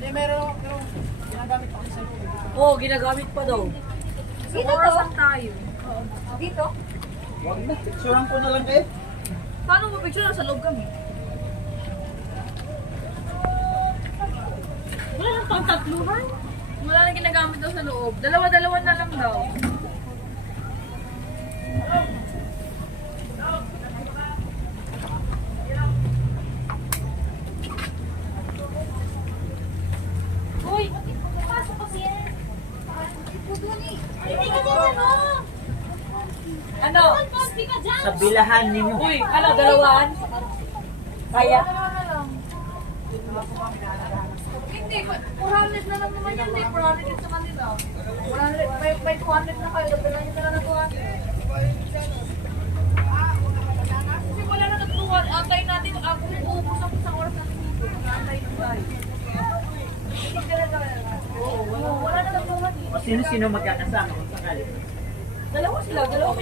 Hindi, meron, ginagamit pa kasi sa loob. Oo, ginagamit pa daw. So, Dito oras to? lang tayo. Dito? Huwag na, picturean ko na lang kayo. Paano mo picture? Nasa loob kami. Wala nang pang tatluhan. Wala na ginagamit daw sa loob. Dalawa-dalawa na lang daw. Uy, pasok kasi yan. Hindi ka dyan, ano? Ano? Hindi ka dyan. Sa bilahan ninyo. Uy, ano, dalawaan? Kaya? Hindi, 400 na lang naman yan. Hindi, 400 yun sa kanila. 100, may 200 na kayo. Dagdagan nyo na lang na 200. Kasi wala na nagtuwan. Antayin natin. Ako uubos ang isang oras natin dito. Antayin ng tayo. Hindi ka na talaga. Oo, wala na nagtuwan. O sino-sino magkakasama kung sakali? Dalawa sila, dalawa.